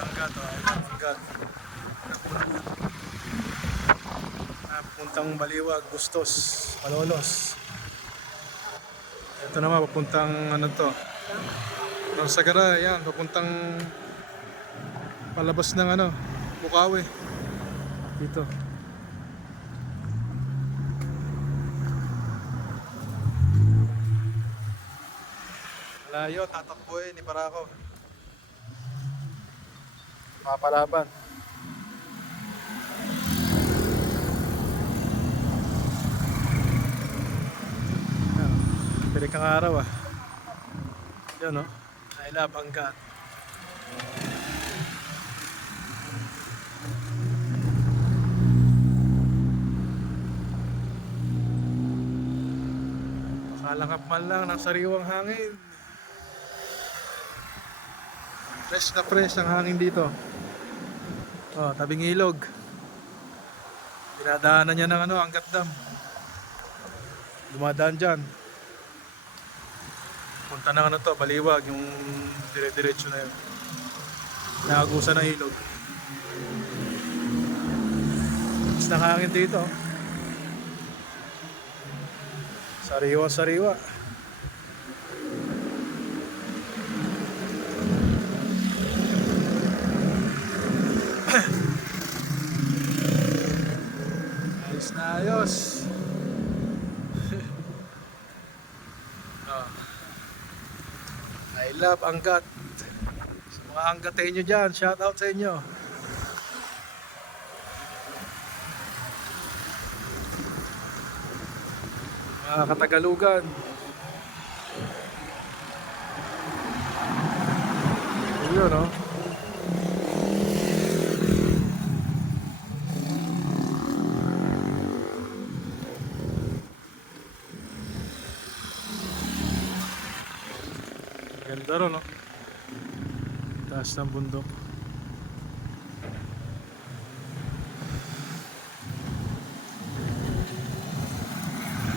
Hanggat, hanggat. Papuntang Baliwag, Bustos, Malolos. Ito naman, papuntang ano to? Norsagara, yan, papuntang palabas ng ano, Bukawi. Dito. Malayo, tatakbuhin ni Parako. Papalaban. Pilik ang araw ah. Yan no. I love Hanggat. Makalangap man lang ng sariwang hangin. Fresh ang hangin dito. Oh, tabing ilog. Dinadaanan niya ng ano, Angat Dam. Dumadaan dyan. Punta ng ano to, Baliwag, yung dire-diretso na yun. Nakagusan ng ilog. Mas nakahangin dito. Sariwa. Ayos na ayos. Oh. I love Hanggat. Sa mga Hanggateño nyo dyan, shout out sa inyo. Mga Katagalugan. Yun no. Ganda ron no. Taas ng bundok.